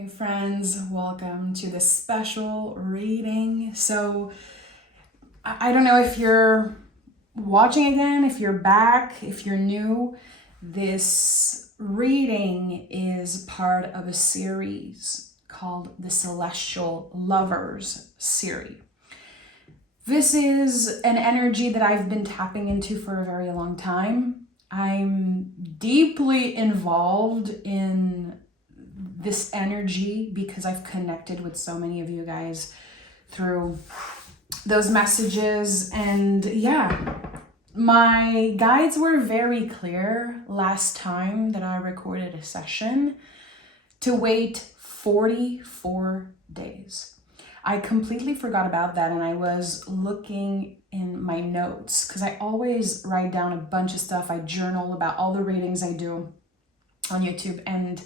Hey friends, welcome to this special reading. So I don't know if you're watching again, if you're back, if you're new. This reading is part of a series called the Celestial Lovers series. This is an energy that I've been tapping into for a very long time. I'm deeply involved in this energy because I've connected with so many of you guys through those messages. And yeah, my guides were very clear last time that I recorded a session to wait 44 days. I completely forgot about that, and I was looking in my notes because I always write down a bunch of stuff. I journal about all the readings I do on YouTube, and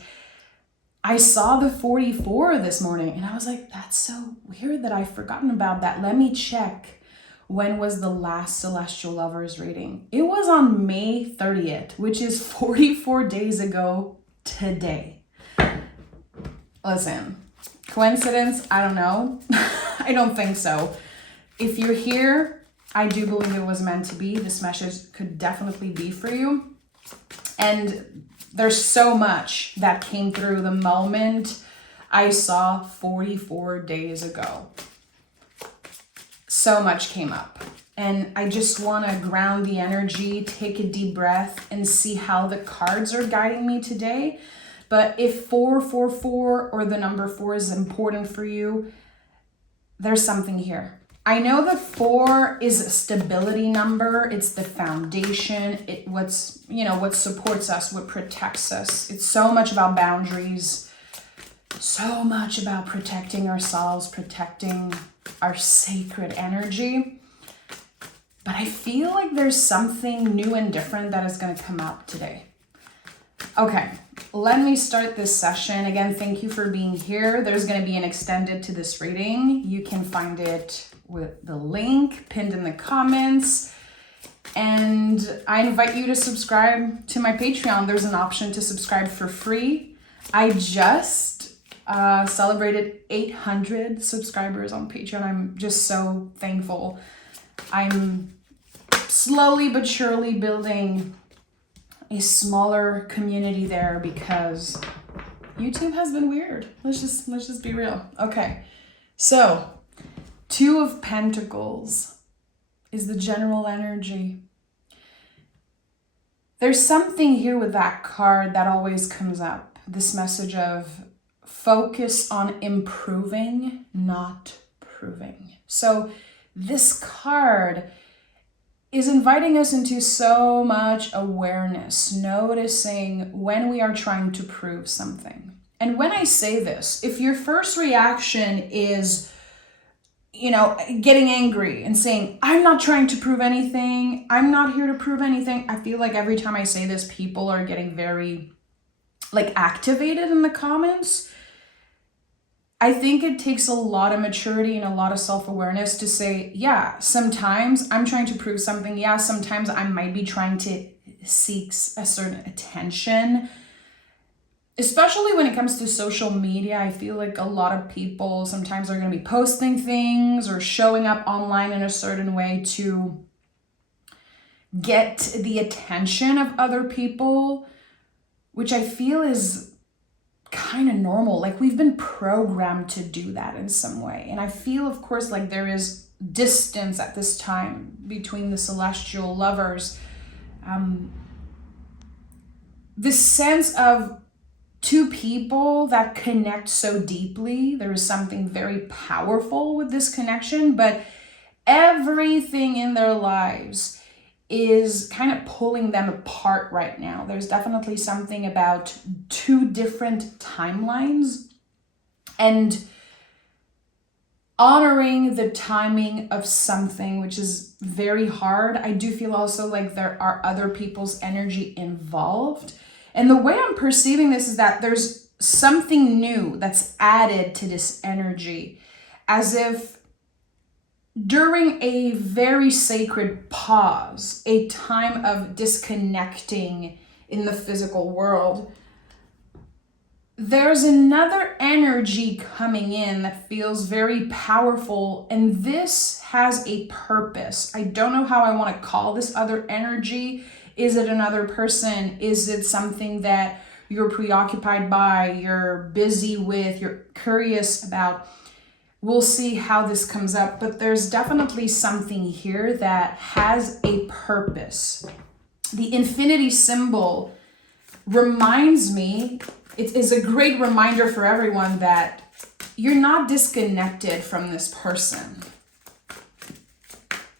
I saw the 44 this morning and I was like, that's so weird that I've forgotten about that. Let me check. When was the last Celestial Lovers reading? It was on May 30th, which is 44 days ago today. Listen, coincidence? I don't know. I don't think so. If you're here, I do believe it was meant to be. This message could definitely be for you. And there's so much that came through the moment I saw 44 days ago. So much came up. And I just want to ground the energy, take a deep breath, and see how the cards are guiding me today. But if 444 or the number 4 is important for you, there's something here. I know the 4 is a stability number. It's the foundation. What supports us, what protects us. It's so much about boundaries, so much about protecting ourselves, protecting our sacred energy. But I feel like there's something new and different that is going to come up today. Okay, let me start this session. Again, thank you for being here. There's going to be an extended to this reading. You can find it with the link pinned in the comments. And I invite you to subscribe to my Patreon. There's an option to subscribe for free. I just celebrated 800 subscribers on Patreon. I'm just so thankful. I'm slowly but surely building a smaller community there because YouTube has been weird. Let's just be real. Okay, so 2 of Pentacles is the general energy. There's something here with that card that always comes up. This message of focus on improving, not proving. So this card is inviting us into so much awareness, noticing when we are trying to prove something. And when I say this, if your first reaction is, getting angry and saying, I'm not trying to prove anything, I'm not here to prove anything, I feel like every time I say this, people are getting very activated in the comments. I think it takes a lot of maturity and a lot of self-awareness to say, yeah, sometimes I'm trying to prove something. Yeah, sometimes I might be trying to seek a certain attention. Especially when it comes to social media, I feel like a lot of people sometimes are going to be posting things or showing up online in a certain way to get the attention of other people, which I feel is kind of normal. We've been programmed to do that in some way. And I feel, of course, there is distance at this time between the celestial lovers. This sense of 2 people that connect so deeply. There is something very powerful with this connection, but everything in their lives is kind of pulling them apart right now. There's definitely something about 2 different timelines, and honoring the timing of something, which is very hard. I do feel also like there are other people's energy involved. And the way I'm perceiving this is that there's something new that's added to this energy, as if during a very sacred pause, a time of disconnecting in the physical world, there's another energy coming in that feels very powerful, and this has a purpose. I don't know how I want to call this other energy. Is it another person? Is it something that you're preoccupied by, you're busy with, you're curious about? We'll see how this comes up, but there's definitely something here that has a purpose. The infinity symbol reminds me, it is a great reminder for everyone that you're not disconnected from this person.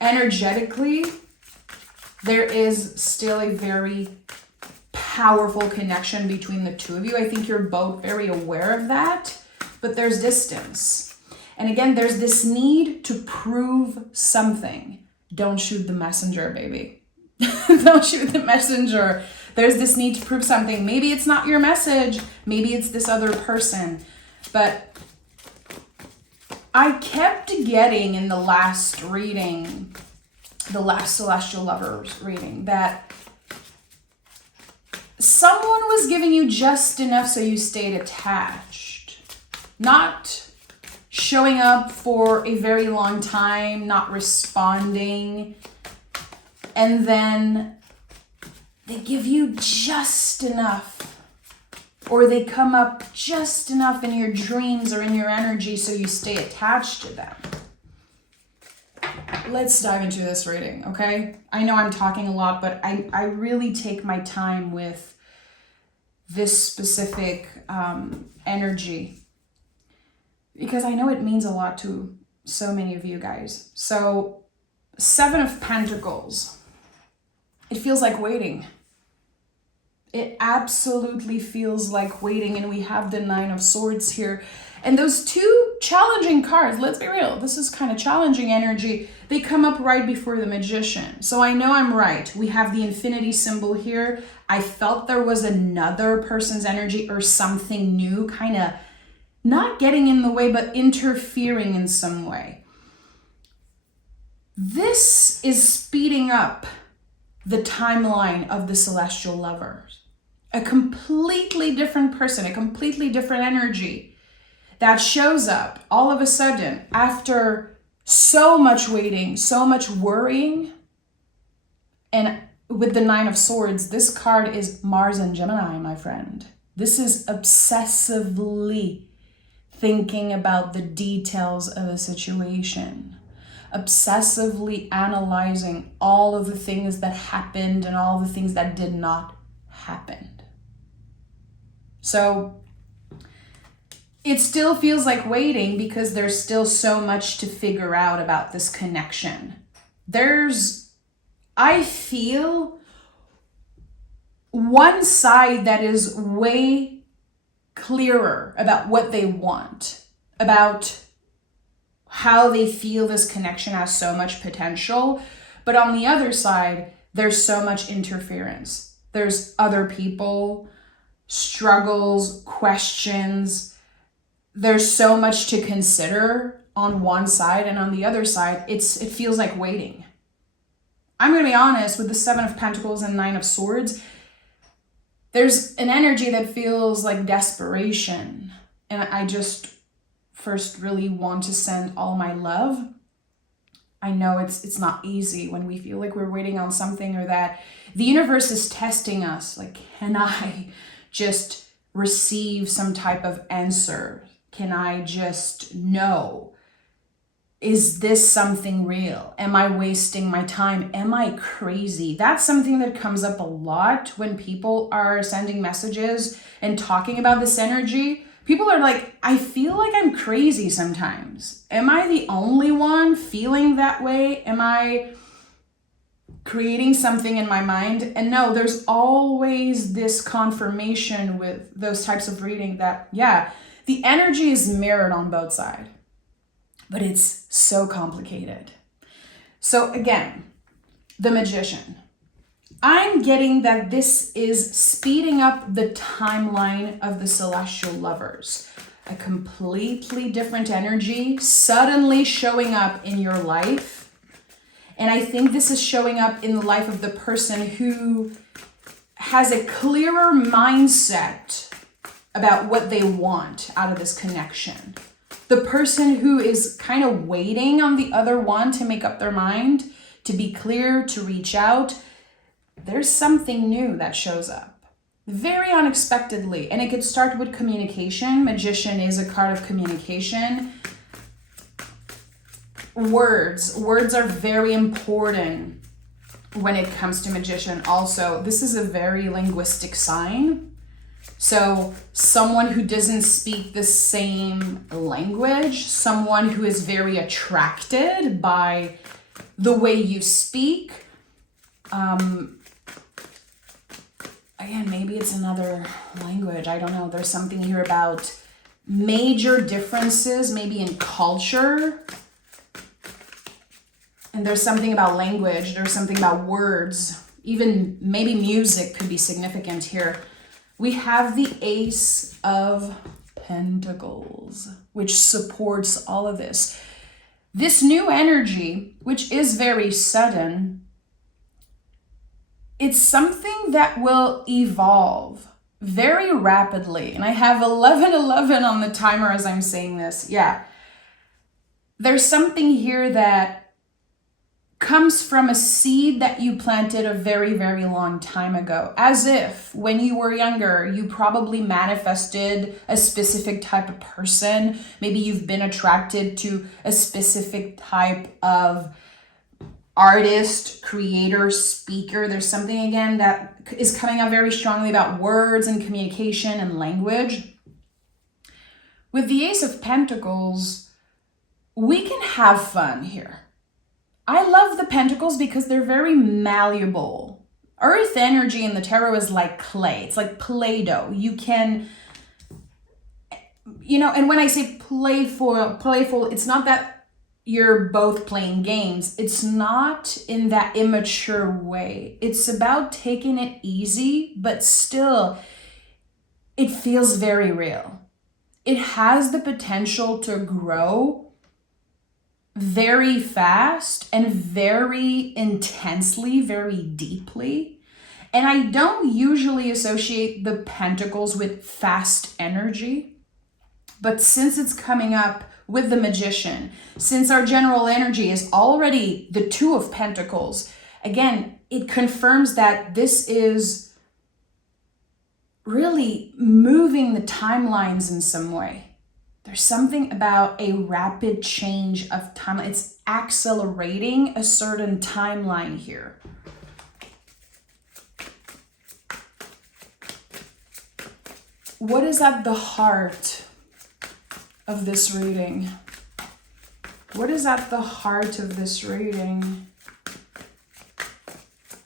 Energetically, there is still a very powerful connection between the two of you. I think you're both very aware of that, but there's distance. And again, there's this need to prove something. Don't shoot the messenger, baby. Don't shoot the messenger. There's this need to prove something. Maybe it's not your message. Maybe it's this other person. But I kept getting in the last reading, the last Celestial Lovers reading, that someone was giving you just enough so you stayed attached. Not showing up for a very long time, not responding. And then they give you just enough, or they come up just enough in your dreams or in your energy so you stay attached to them. Let's dive into this reading, okay? I know I'm talking a lot, but I really take my time with this specific energy because I know it means a lot to so many of you guys. So, 7 of Pentacles. It feels like waiting. It absolutely feels like waiting. And we have the 9 of Swords here. And those two challenging cards, let's be real, this is kind of challenging energy. They come up right before the Magician. So I know I'm right. We have the infinity symbol here. I felt there was another person's energy or something new, kind of not getting in the way, but interfering in some way. This is speeding up the timeline of the Celestial Lovers. A completely different person, a completely different energy that shows up all of a sudden after so much waiting, so much worrying. And with the 9 of Swords, this card is Mars and Gemini, my friend. This is obsessively thinking about the details of a situation. Obsessively analyzing all of the things that happened and all the things that did not happen. So it still feels like waiting because there's still so much to figure out about this connection. I feel one side that is way clearer about what they want, about how they feel this connection has so much potential. But on the other side, there's so much interference. There's other people, struggles, questions. There's so much to consider on one side, and on the other side, it feels like waiting. I'm going to be honest, with the 7 of Pentacles and 9 of Swords, there's an energy that feels like desperation. And I just first really want to send all my love. I know it's not easy when we feel like we're waiting on something, or that the universe is testing us. Like, can I just receive some type of answer? Can I just know? Is this something real? Am I wasting my time? Am I crazy? That's something that comes up a lot when people are sending messages and talking about this energy. People are like, I feel like I'm crazy sometimes. Am I the only one feeling that way? Am I creating something in my mind? And no, there's always this confirmation with those types of reading that, yeah, the energy is mirrored on both sides. But it's so complicated. So again, the Magician. I'm getting that this is speeding up the timeline of the Celestial Lovers. A completely different energy suddenly showing up in your life. And I think this is showing up in the life of the person who has a clearer mindset about what they want out of this connection. The person who is kind of waiting on the other one to make up their mind, to be clear, to reach out, there's something new that shows up very unexpectedly. And it could start with communication. Magician is a card of communication. Words are very important when it comes to magician. Also, this is a very linguistic sign. So someone who doesn't speak the same language, someone who is very attracted by the way you speak. Again, maybe it's another language. I don't know. There's something here about major differences, maybe in culture. And there's something about language. There's something about words. Even maybe music could be significant here. We have the Ace of Pentacles, which supports all of this. This new energy, which is very sudden, it's something that will evolve very rapidly. And I have 1111 on the timer as I'm saying this. Yeah. There's something here that comes from a seed that you planted a very, very long time ago. As if when you were younger, you probably manifested a specific type of person. Maybe you've been attracted to a specific type of artist, creator, speaker. There's something again that is coming up very strongly about words and communication and language. With the Ace of Pentacles, we can have fun here. I love the pentacles because they're very malleable. Earth energy in the tarot is like clay. It's like Play-Doh. You can, and when I say playful, it's not that you're both playing games. It's not in that immature way. It's about taking it easy, but still, it feels very real. It has the potential to grow very fast and very intensely, very deeply. And I don't usually associate the pentacles with fast energy, but since it's coming up with the Magician, since our general energy is already the Two of Pentacles, again, it confirms that this is really moving the timelines in some way. There's something about a rapid change of time. It's accelerating a certain timeline here. What is at the heart of this reading? What is at the heart of this reading?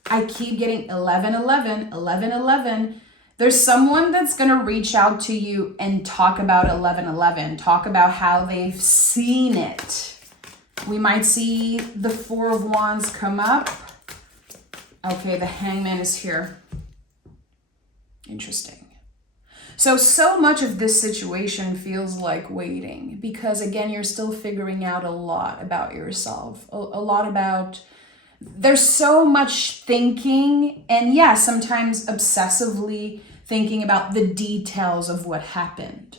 I keep getting 1111, 1111. There's someone that's going to reach out to you and talk about 1111, talk about how they've seen it. We might see the Four of Wands come up. Okay, the Hangman is here. Interesting. So much of this situation feels like waiting because, again, you're still figuring out a lot about yourself, a lot about... There's so much thinking and, yeah, sometimes obsessively thinking about the details of what happened.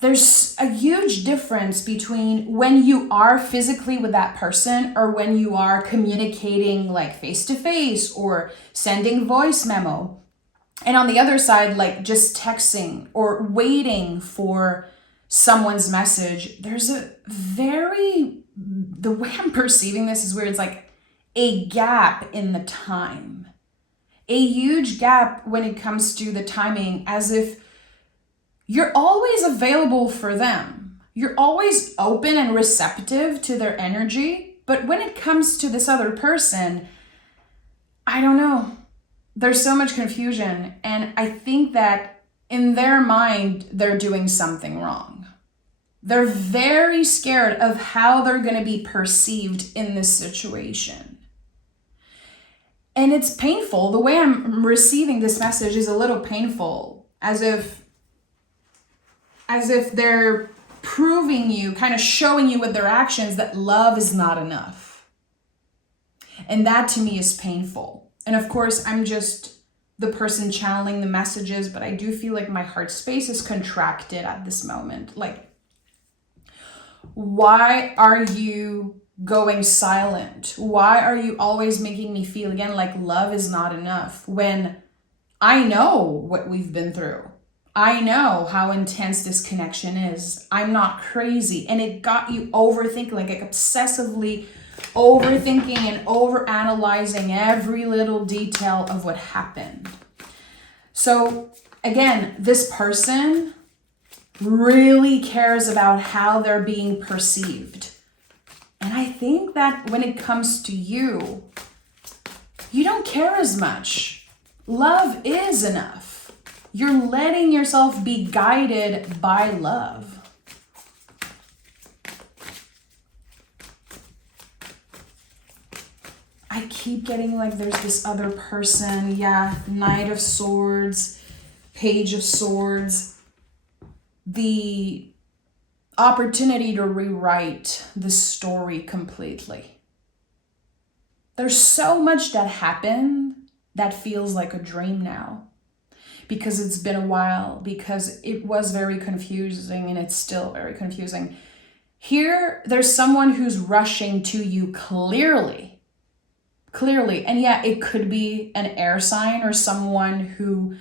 There's a huge difference between when you are physically with that person or when you are communicating like face-to-face or sending voice memo. And on the other side, like just texting or waiting for someone's message. There's the way I'm perceiving this is weird. It's like a gap in the time, a huge gap when it comes to the timing, as if you're always available for them. You're always open and receptive to their energy. But when it comes to this other person, I don't know. There's so much confusion. And I think that in their mind, they're doing something wrong. They're very scared of how they're going to be perceived in this situation. And it's painful. The way I'm receiving this message is a little painful, as if they're proving you, kind of showing you with their actions that love is not enough. And that to me is painful. And of course, the person channeling the messages, but I do feel like my heart space is contracted at this moment. Like, why are you going silent? Why are you always making me feel again like love is not enough when I know what we've been through? I know how intense this connection is. I'm not crazy. And it got you overthinking, like obsessively overthinking and overanalyzing every little detail of what happened. So again, this person really cares about how they're being perceived. And I think that when it comes to you, you don't care as much. Love is enough. You're letting yourself be guided by love. I keep getting like there's this other person. Yeah, Knight of Swords, Page of Swords. The opportunity to rewrite the story completely. There's so much that happened that feels like a dream now. Because it's been a while, because it was very confusing and it's still very confusing. Here, there's someone who's rushing to you clearly. And yeah, it could be an air sign or someone who,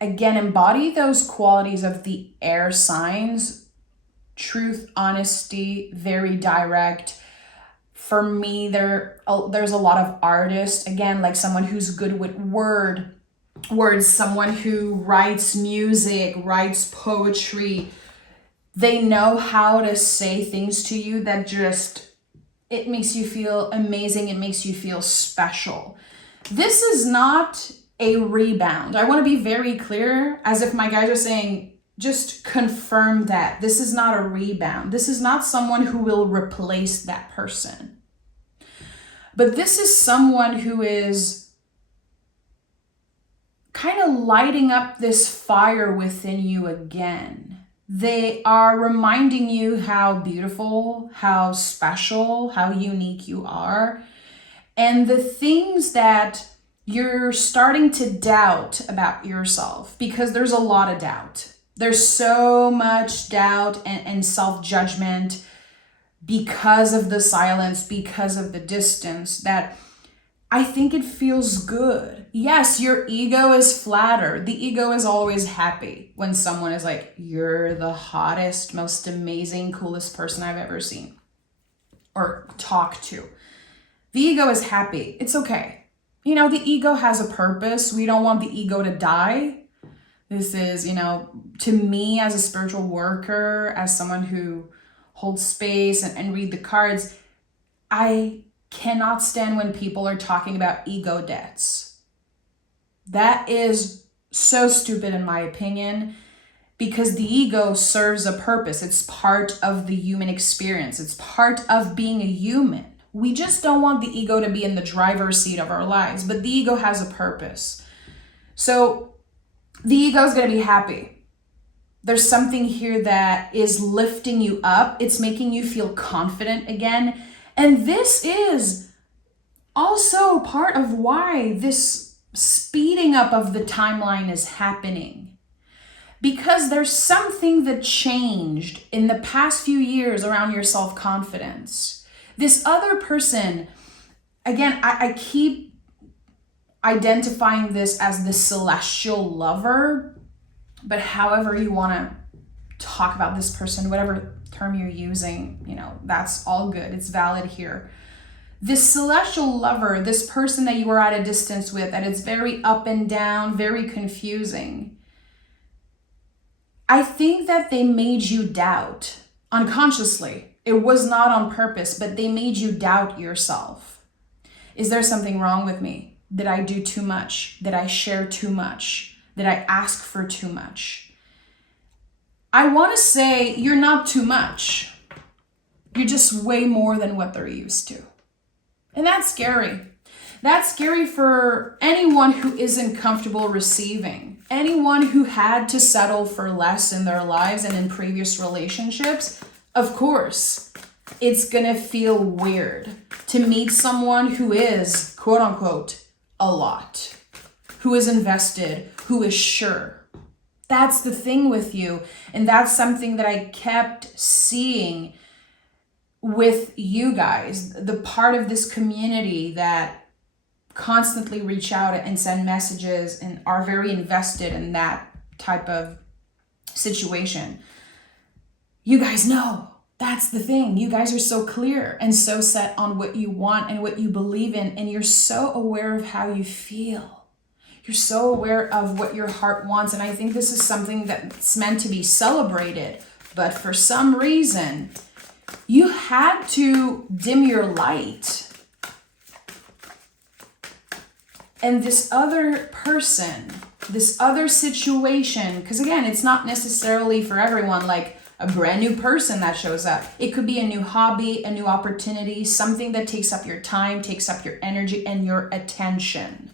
again, embody those qualities of the air signs. Truth, honesty, very direct. For me, there's a lot of artists, again, like someone who's good with words, someone who writes music, writes poetry. They know how to say things to you that just, it makes you feel amazing. It makes you feel special. This is not a rebound. I want to be very clear, as if my guys are saying, just confirm that. This is not a rebound. This is not someone who will replace that person. But this is someone who is kind of lighting up this fire within you again. They are reminding you how beautiful, how special, how unique you are. And the things that you're starting to doubt about yourself, because there's a lot of doubt. There's so much doubt and self-judgment because of the silence, because of the distance, that I think it feels good. Yes, your ego is flattered. The ego is always happy when someone is like, you're the hottest, most amazing, coolest person I've ever seen or talked to. The ego is happy. It's okay. You know, the ego has a purpose. We don't want the ego to die. This is, to me as a spiritual worker, as someone who holds space and read the cards, I cannot stand when people are talking about ego deaths. That is so stupid in my opinion, because the ego serves a purpose. It's part of the human experience. It's part of being a human. We just don't want the ego to be in the driver's seat of our lives, but the ego has a purpose. So the ego is going to be happy. There's something here that is lifting you up. It's making you feel confident again. And this is also part of why this speeding up of the timeline is happening. Because there's something that changed in the past few years around your self-confidence. This other person, again, I keep identifying this as the celestial lover, but however you want to talk about this person, whatever term you're using, that's all good. It's valid here. This celestial lover, this person that you were at a distance with, and it's very up and down, very confusing. I think that they made you doubt unconsciously. It was not on purpose, but they made you doubt yourself. Is there something wrong with me? Did I do too much? Did I share too much? Did I ask for too much? I want to say you're not too much. You're just way more than what they're used to. And that's scary. That's scary for anyone who isn't comfortable receiving. Anyone who had to settle for less in their lives and in previous relationships. Of course, it's gonna feel weird to meet someone who is, quote unquote, a lot. who is invested, who is sure. That's the thing with you. And that's something that I kept seeing with you guys, the part of this community that constantly reach out and send messages and are very invested in that type of situation. You guys know. That's the thing. You guys are so clear and so set on what you want and what you believe in, and you're so aware of how you feel. You're so aware of what your heart wants, and I think this is something that's meant to be celebrated. But for some reason, you had to dim your light. And this other person, this other situation, because again, it's not necessarily for everyone, like a brand new person that shows up. It could be a new hobby, a new opportunity, something that takes up your time, takes up your energy and your attention.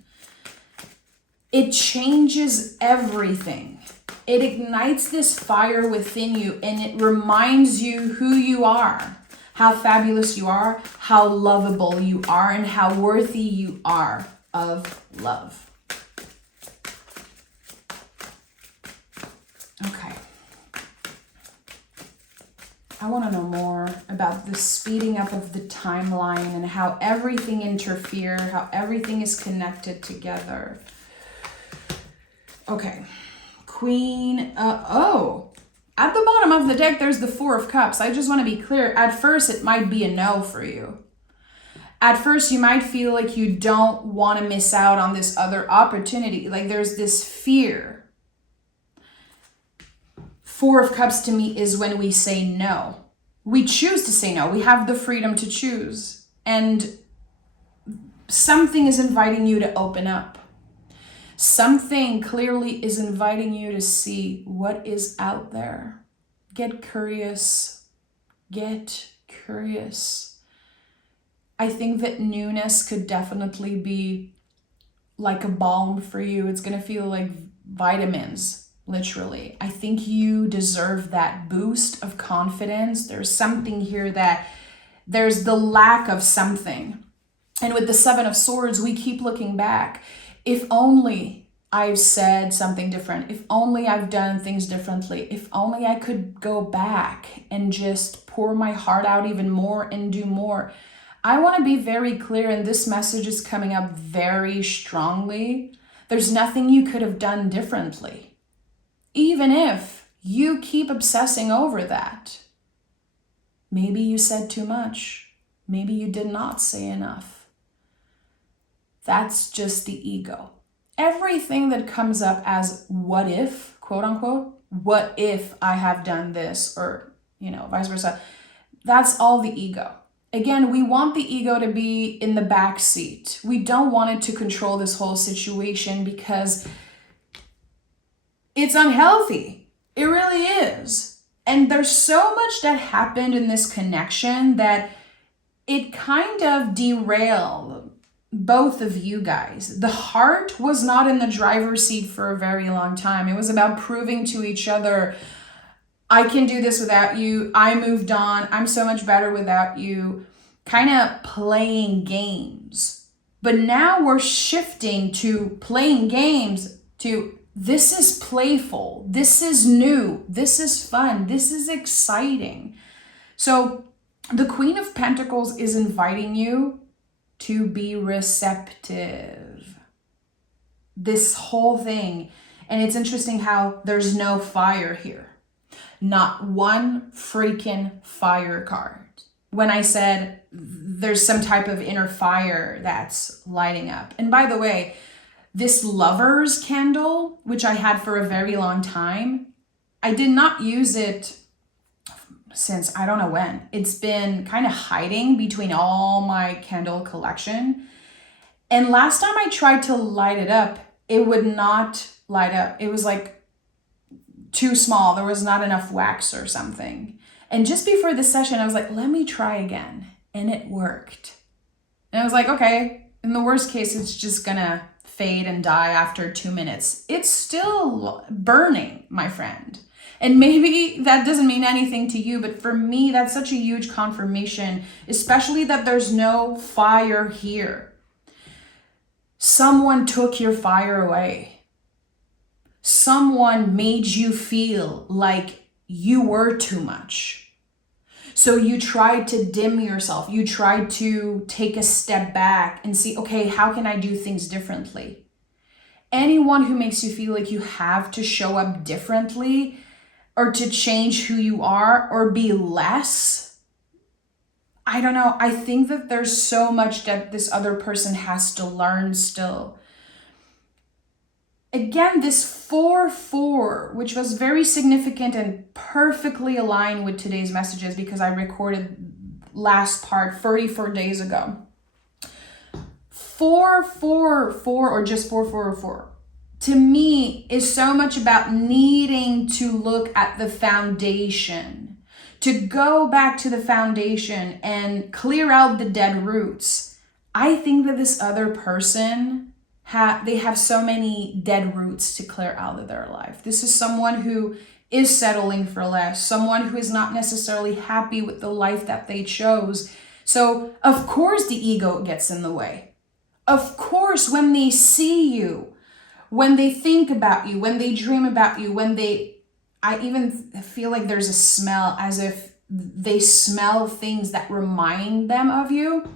It changes everything. It ignites this fire within you, and it reminds you who you are, how fabulous you are, how lovable you are, and how worthy you are of love. Okay. I want to know more about the speeding up of the timeline and how everything interferes, how everything is connected together. Okay. Queen, at the bottom of the deck, there's the Four of Cups. I just want to be clear. At first, it might be a no for you. At first, you might feel like you don't want to miss out on this other opportunity. Like there's this fear. Four of Cups to me is when we say no. We choose to say no. We have the freedom to choose. And something is inviting you to open up. Something clearly is inviting you to see what is out there. Get curious. Get curious. I think that newness could definitely be like a balm for you. It's going to feel like vitamins. Literally. I think you deserve that boost of confidence. There's something here that there's the lack of something. And with the Seven of Swords, we keep looking back. If only I've said something different. If only I've done things differently. If only I could go back and just pour my heart out even more and do more. I want to be very clear, and this message is coming up very strongly. There's nothing you could have done differently. Even if you keep obsessing over that. Maybe you said too much. Maybe you did not say enough. That's just the ego. Everything that comes up as what if, quote unquote, what if I have done this, or, vice versa. That's all the ego. Again, we want the ego to be in the back seat. We don't want it to control this whole situation because it's unhealthy. It really is. And there's so much that happened in this connection that it kind of derailed both of you guys. The heart was not in the driver's seat for a very long time. It was about proving to each other, I can do this without you. I moved on. I'm so much better without you. Kind of playing games. But now we're shifting to playing games to this is playful. This is new. This is fun. This is exciting. So the Queen of Pentacles is inviting you to be receptive. This whole thing. And it's interesting how there's no fire here. Not one freaking fire card. When I said there's some type of inner fire that's lighting up. And by the way, this Lover's candle, which I had for a very long time, I did not use it since I don't know when. It's been kind of hiding between all my candle collection. And last time I tried to light it up, it would not light up. It was like too small. There was not enough wax or something. And just before the session, I was like, let me try again. And it worked. And I was like, okay, in the worst case, it's just gonna fade and die after 2 minutes. It's still burning, my friend. And maybe that doesn't mean anything to you, but for me, that's such a huge confirmation, especially that there's no fire here. Someone took your fire away. Someone made you feel like you were too much. So you tried to dim yourself. You tried to take a step back and see, okay, how can I do things differently? Anyone who makes you feel like you have to show up differently or to change who you are or be less, I don't know. I think that there's so much that this other person has to learn still. Again, this 4-4, which was very significant and perfectly aligned with today's messages because I recorded last part 34 days ago. 4-4-4 or just 4-4-4 to me is so much about needing to look at the foundation, to go back to the foundation and clear out the dead roots. I think that this other person, they have so many dead roots to clear out of their life. This is someone who is settling for less, someone who is not necessarily happy with the life that they chose. So of course the ego gets in the way. Of course, when they see you, when they think about you, when they dream about you, I even feel like there's a smell as if they smell things that remind them of you.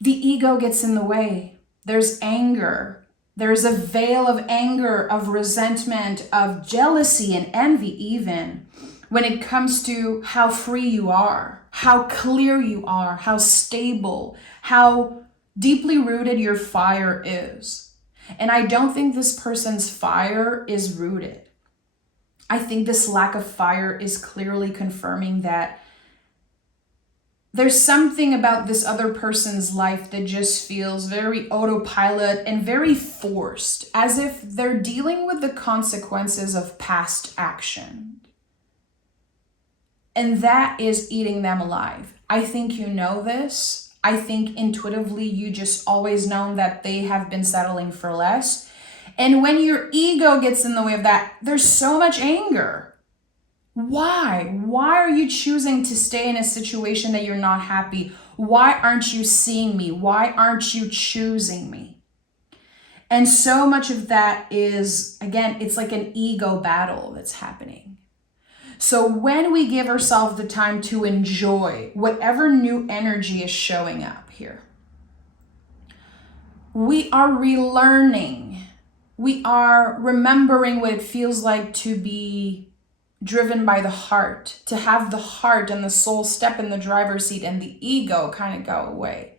The ego gets in the way. There's anger. There's a veil of anger, of resentment, of jealousy and envy even when it comes to how free you are, how clear you are, how stable, how deeply rooted your fire is. And I don't think this person's fire is rooted. I think this lack of fire is clearly confirming that there's something about this other person's life that just feels very autopilot and very forced, as if they're dealing with the consequences of past action. And that is eating them alive. I think you know this. I think intuitively you just always known that they have been settling for less. And when your ego gets in the way of that, there's so much anger. Why? Why are you choosing to stay in a situation that you're not happy? Why aren't you seeing me? Why aren't you choosing me? And so much of that is, again, it's like an ego battle that's happening. So when we give ourselves the time to enjoy whatever new energy is showing up here, we are relearning. We are remembering what it feels like to be driven by the heart, to have the heart and the soul step in the driver's seat and the ego kind of go away.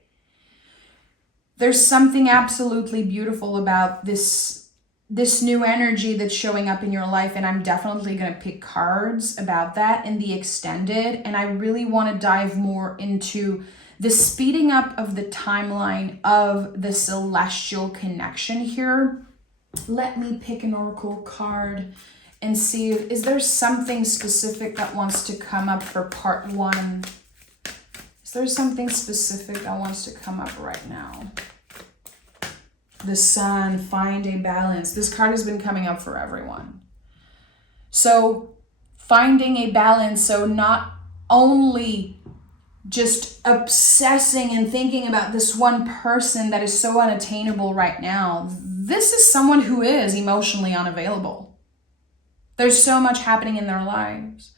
There's something absolutely beautiful about this new energy that's showing up in your life, and I'm definitely going to pick cards about that in the extended, and I really want to dive more into the speeding up of the timeline of the celestial connection here. Let me pick an oracle card and see is there something specific that wants to come up for part 1. Is there something specific that wants to come up right now? The sun, find a balance. This card has been coming up for everyone. So finding a balance, so not only just obsessing and thinking about this one person that is so unattainable right now. This is someone who is emotionally unavailable. There's so much happening in their lives.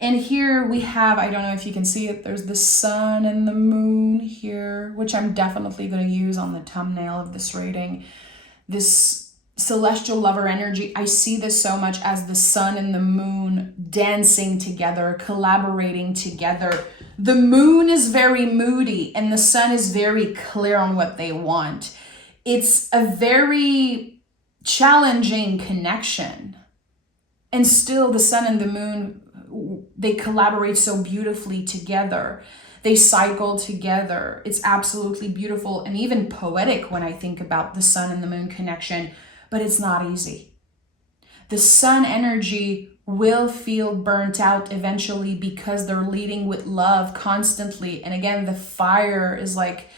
And here we have, I don't know if you can see it, there's the sun and the moon here, which I'm definitely going to use on the thumbnail of this reading. This celestial lover energy, I see this so much as the sun and the moon dancing together, collaborating together. The moon is very moody and the sun is very clear on what they want. It's a very challenging connection. And still the sun and the moon, they collaborate so beautifully together. They cycle together. It's absolutely beautiful and even poetic when I think about the sun and the moon connection, but it's not easy. The sun energy will feel burnt out eventually because they're leading with love constantly. And again, the fire is like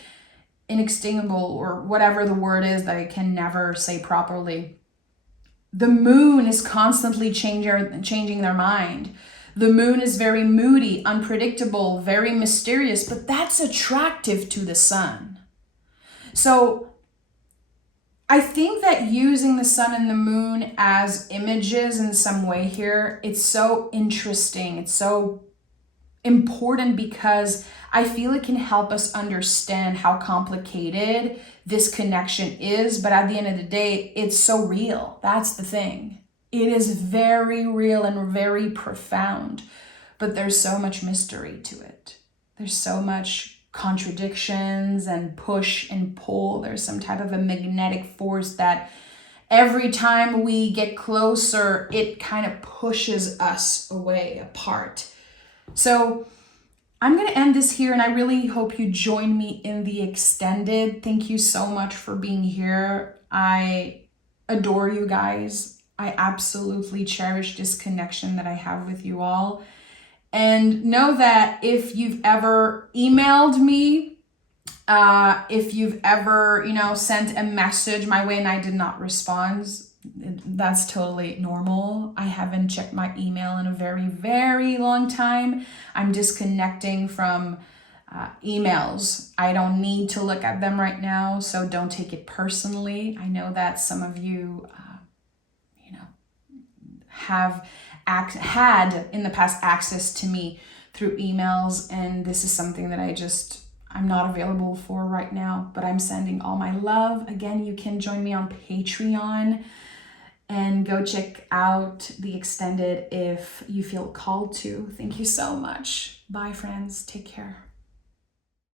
inextinguishable, or whatever the word is that I can never say properly. The moon is constantly changing their mind. The moon is very moody, unpredictable, very mysterious, but that's attractive to the sun. So I think that using the sun and the moon as images in some way here, it's so interesting. It's so important because I feel it can help us understand how complicated this connection is. But at the end of the day, it's so real. That's the thing. It is very real and very profound. But there's so much mystery to it. There's so much contradictions and push and pull. There's some type of a magnetic force that every time we get closer, it kind of pushes us away, apart. So I'm going to end this here, and I really hope you join me in the extended. Thank you so much for being here. I adore you guys. I absolutely cherish this connection that I have with you all. And know that if you've ever emailed me, if you've ever, sent a message my way and I did not respond, that's totally normal. I haven't checked my email in a very, very long time. I'm disconnecting from emails. I don't need to look at them right now, so don't take it personally. I know that some of you, have had in the past access to me through emails, and this is something that I'm not available for right now, but I'm sending all my love. Again, you can join me on Patreon and go check out the extended if you feel called to. Thank you so much. Bye, friends. Take care.